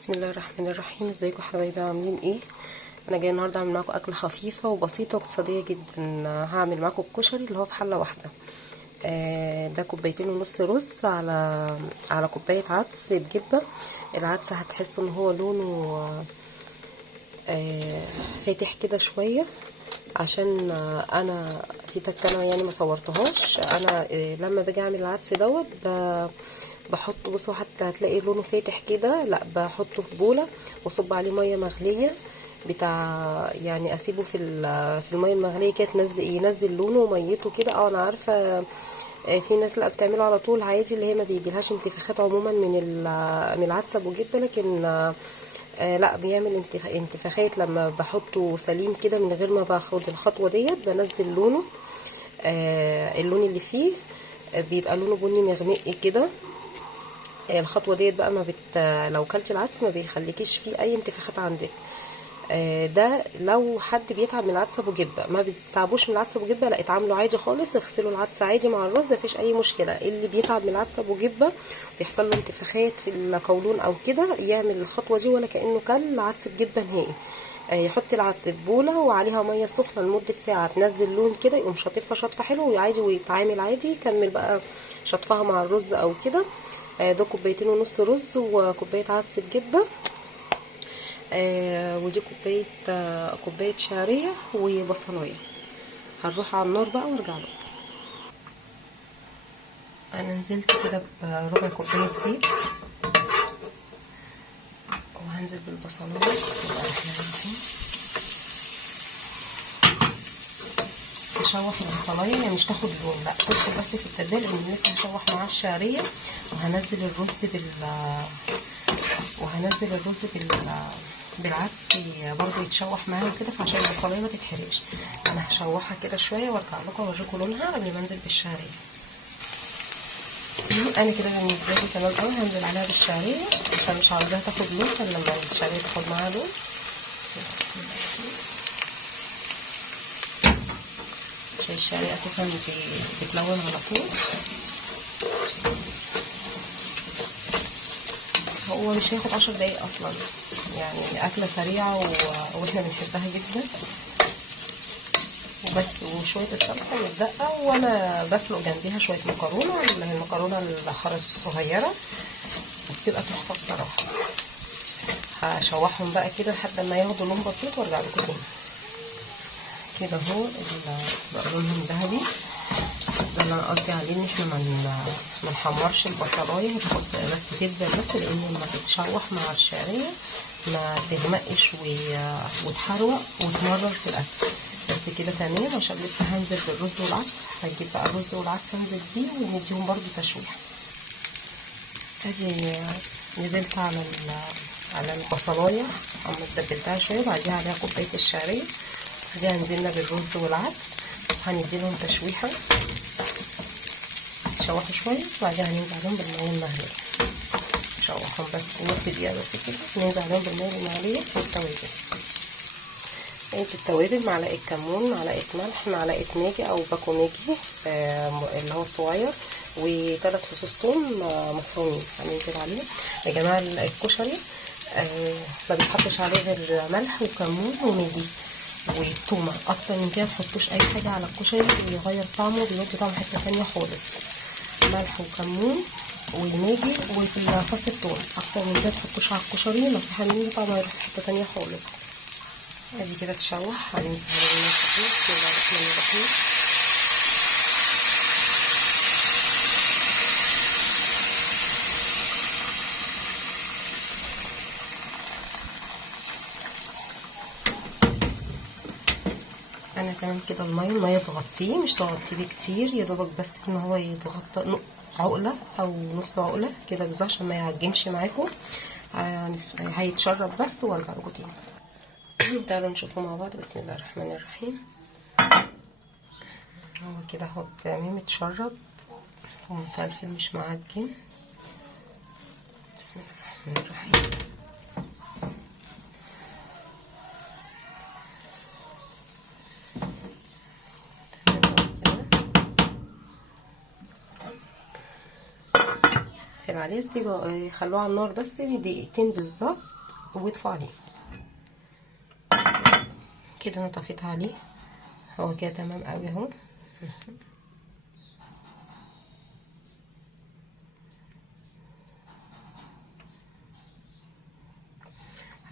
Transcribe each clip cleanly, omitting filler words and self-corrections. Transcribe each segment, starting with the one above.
بسم الله الرحمن الرحيم. ازيكم حبايبي، عاملين ايه؟ انا جايه النهارده اعمل معاكم اكله خفيفه وبسيطه واقتصاديه جدا. هعمل معاكم الكشري اللي هو في حله واحده. ده كوبايتين ونص رز على كوبايه عدس بجبه. العدس هتحسوا ان هو لونه فاتح كده شويه، عشان انا في تكه يعني ما صورتهاش. انا لما باجي اعمل العدس دوت بحطه، بصوا حتى هتلاقي لونه فاتح كده. لا، بحطه في بوله واصب عليه ميه مغليه بتاع، يعني اسيبه في الميه المغليه كده ينزل لونه وميته كده. انا عارفه في ناس لا بتعمله على طول عادي، اللي هي ما بيجيلهاش انتفاخات عموما من العدسه ابو جبه، لكن لا، بيعمل انتفاخات لما بحطه سليم كده من غير ما باخد الخطوه ديت. بنزل لونه، اللون اللي فيه بيبقى لونه بني مغمق كده. الخطوه ديت بقى ما لو كلتي العدس ما بيخليكيش فيه اي انتفاخات عندك. ده لو حد بيتعب من العدس ابو جبه. ما بتتعبوش من العدس ابو جبه، لا، اتعاملوا عادي خالص، اغسلوا العدس عادي مع الرز، مفيش اي مشكله. اللي بيتعب من العدس ابو جبه بيحصل له انتفاخات في القولون او كده، يعمل الخطوه دي ولا كانه كل عدس بجبه نهائي. يحط العدس في بوله وعليها ميه سخنه لمده ساعه، تنزل لون كده، يقوم شاطفها شطفه حلو وعادي، ويتعامل عادي. يكمل بقى شطفها مع الرز او كده. ده كوبايتين ونص رز وكوبايه عدس بجبه. ودي كوبايه شعريه وبصلايه. هنروح على النار بقى وارجع لكم. انا نزلت كده بربع كوبايه زيت، وهنزل بالبصلايه. بسم الله الرحمن الرحيم. تشوح البصلايه، يعني مش تاخد لون، لا، تدخل بس في التتبيله، لان لسه هشوح معاها الشعريه. وهنزل الرز بالعدس برضو يتشوح معاهم كده، فعشان البصلايه ما تتحرقش انا هشوحها كده شويه وارجع لكم اوريكم لونها قبل ما انزل بالشعريه. انا كده بالنسبه لي تمام قوي. هنزل عليها بالشعريه عشان مش عاوزاها تاخد لون، فلما الشعريه تاخد معاها لون. بسم الله الرحمن الرحيم. عشان الشعريه اساسا بتلون على طول. هو مش هياخد 10 دقايق اصلا، يعني اكله سريعه واحنا بنحبها جدا. وبس، وشويه الصلصه والدقه، وانا بسلق جنبيها شويه مكرونه، اللي هي المكرونه الخرز الصغيره، بتبقى تحفه بصراحه. هشوحهم بقى كده لحد ما ياخدوا لون بسيط وارجع لكم تاني. كده اهو بقى لونهم ذهبي. ده اللي انا قصدي عليه، ان احنا ما نحمرش البصلايه، هتاخد بس تدبل بس، لان لما تتشوح مع الشعريه ما تغمقش وتحروق وتمرر في الاكل. بس كده تمام. عشان لسه هنزل بالرز والعدس، هجيب بقى الرز والعدس انزل بيه ونديهم برضو تشويح. ادي نزلت على البصلايه، اما تبلتها شويه، وبعديها عليها كوبايه الشعريه. بعديها نزلنا بالرز والعدس، هنديلهم تشويحه، يتشوحوا شويه، وبعدين هننزل عليهم بالميه المغليه. نشوحهم بس نص دقيقه بس كده، ننزل عليهم بالميه المغليه والتوابل. التوابل: معلقه كمون، معلقه ملح، معلقه ماجي او باكو ماجي اللي هو الصغير، و3 فصوص ثوم مفرومين هننزل عليهم. يا جماعه الكشري ما بيتحطش عليه غير ملح وكمون وماجي والثومه، اكتر من كده متحطوش اي حاجه على الكشري، بيغير طعمه، بيودي طعم حته ثانيه خالص. ملح وكمون والماجي وفص الثوم، اكتر من كده متحطوش على الكشري، نصيحه مني، طعمه هيروح في حته ثانيه خالص. ادي كده تشوح، هننزل على بسم الله الرحمن الرحيم. انا كمان كده الميه تغطيه، مش تغطيه بكتير، يا دوبك بس ان هو يتغطى عقله او نص عقله كده بالظبط، عشان ما يعجنش معاكم. هيتشرب بس وارجع لكم تاني. تعالوا نشوفه مع بعض. بسم الله الرحمن الرحيم. هو كده اهو تمام، اتشرب ومفلفل، مش معجن. بسم الله الرحمن الرحيم. عليه، سيبه خلوه على النار بس دقيقتين بالظبط واطفوا عليه كده. انا طفيت عليه، هو كده تمام قوي اهو.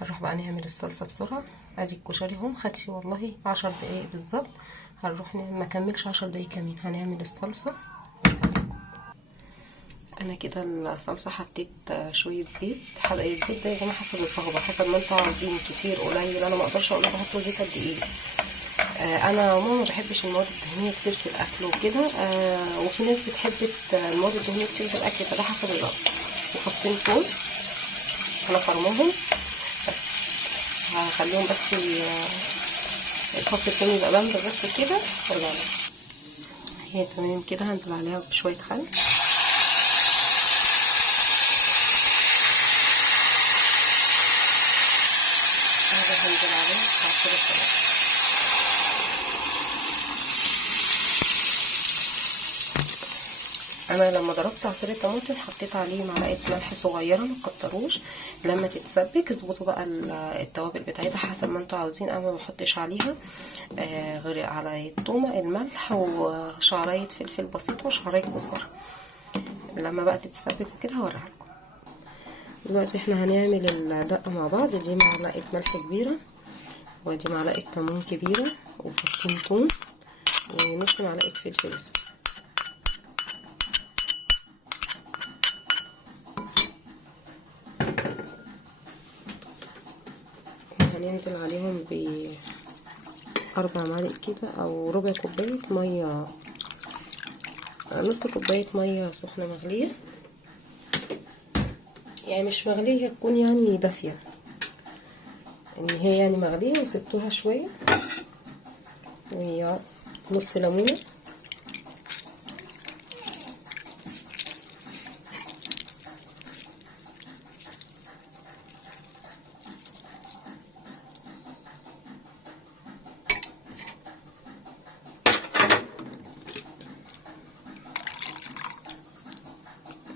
هنروح بقى نعمل الصلصه بسرعه. ادي الكشري اهو، مخدش والله 10 دقايق بالظبط. هنروح ما كملش 10 دقايق كمان هنعمل الصلصه. انا كده الصلصه حطيت شويه زيت. الزيت ده يا جماعه حسب الرغبه، حسب ما انتوا عاوزين، كتير قليل انا ما اقدرش اقول لكم حطوا زيت قد ايه. انا عموما ما بحبش المواد الدهنيه كتير في الاكل وكده، وفي ناس بتحب المواد الدهنيه كتير في الاكل، فده حسب الرغبه. وفصين توم انا فرمهم بس، هخليهم بس الفص التاني يبقى بامبر بس كده. طلع هي تمام كده. هنزل عليها بشويه خل، هنزل عليها عصير الطماطم. انا لما ضربت عصير الطماطم حطيت عليه معلقه ملح صغيره، ما تكتروش. لما تتسبك اظبطوا بقى التوابل بتاعتها حسب ما انتوا عاوزين. انا ما بحطش عليها غير على الثومه الملح وشعريه فلفل بسيطه وشعريه كزبره. لما بقى تتسبك وكده هوريها لكم. دلوقتي احنا هنعمل الدقه مع بعض. دي معلقه ملح كبيره، ودي معلقه كمون كبيره، وفصين ثوم، ونص معلقه فلفل اسود. هننزل عليهم ب4 معالق كده او ربع كوبايه ميه، نص كوبايه ميه سخنه مغليه، يعني مش مغليه، تكون يعني دافيه، ان هي يعني مغليه وسبتوها شويه. ونص ليمونه،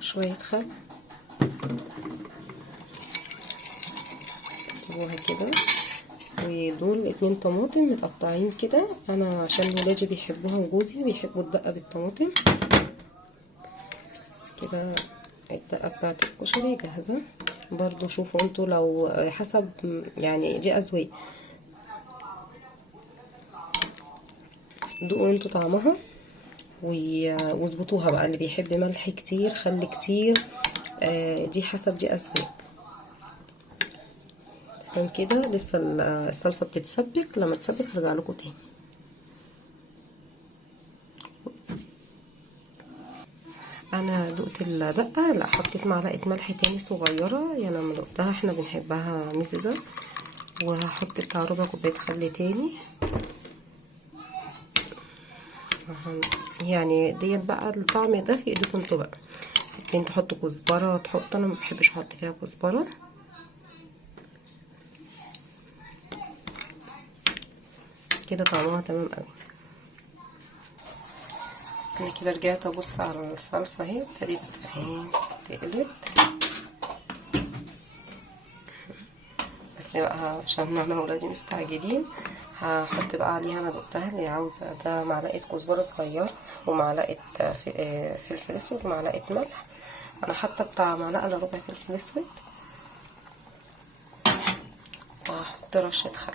شويه خل، تبوها كده. ودول 2 طماطم متقطعين كده، انا عشان ولادي بيحبوها وجوزي بيحبوا الدقه بالطماطم. بس كده الدقه بتاعت الكشري جاهزه. برضو شوفوا انتوا لو حسب، يعني دي اذواق، دوقوا انتوا طعمها واظبطوها بقى. اللي بيحب ملح كتير، خل كتير، دي حسب، دي اذواق. تمام كده. لسه الصلصه بتتسبك، لما تسبك هرجع لكم تاني. انا دقت الدقه، لا حطيت معلقه ملح تاني صغيره، يعني لما دقتها احنا بنحبها مززه. وهحط بتاع ربع كوبايه خل تاني. يعني ديت بقى الطعم ده في ايديكم انتوا بقى، ممكن تحطوا كزبره تحطوا، انا ما بحبش احط فيها كزبره. كده طعمها تمام قوي. انا كده رجعت ابص على الصلصه اهي، ابتدت اهي تقلت. بس بقى عشان انا ولادي مستعجلين هحط بقى عليها. انا دقتها، اللي عاوزه ده معلقه كزبره صغيره ومعلقه فلفل اسود ومعلقه ملح. انا حاطه بتاع معلقه الا ربع فلفل اسود، وهحط رشه خل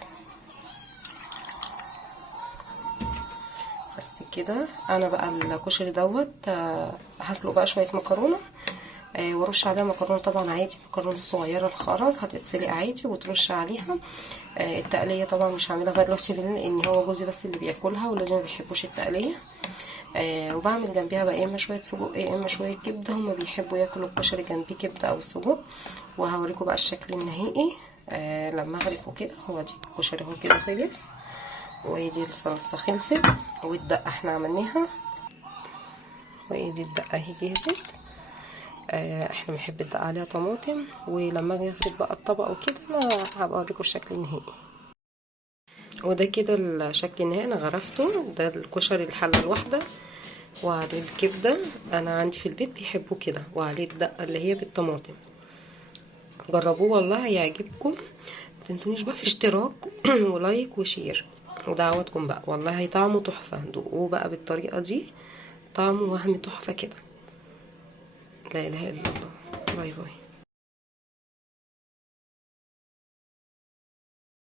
بس كده. انا بقى الكشري دوت هسلق بقى شويه مكرونه، وارش عليها مكرونه طبعا عادي، مكرونه صغيره الخرز هتتسلق عادي وترش عليها. التقليه طبعا مش هعملها غير دلوقتي لان هو جوزي بس اللي بياكلها، ولادي ما بيحبوش التقليه. وبعمل جنبيها بقى يا اما شويه سجق يا اما شويه كبده، هما بيحبوا ياكلوا الكشري جنبيه كبده او سجق. وهوريكم بقى الشكل النهائي لما اغرف وكده. هو دي الكشري هو كده خلص، ودي الصلصه خلصت، والدقه احنا عملناها، ودي الدقه اهي جهزت. احنا بنحب الدقه عليها طماطم. ولما اجي اخد بقى الطبق وكده انا هبقى اوريكم الشكل النهائي. وده كده الشكل النهائي، انا غرفته. ده الكشري الحله الواحده وعليه الكبدة، انا عندي في البيت بيحبوا كده، وعليه الدقة اللي هي بالطماطم. جربوه والله هيعجبكم. متنسونيش بقى في اشتراك ولايك وشير ودعواتكم بقى، والله طعمه تحفة. دوقوه بقى بالطريقة دي، طعمه وهم تحفة كده. لا اله الا الله. باي باي.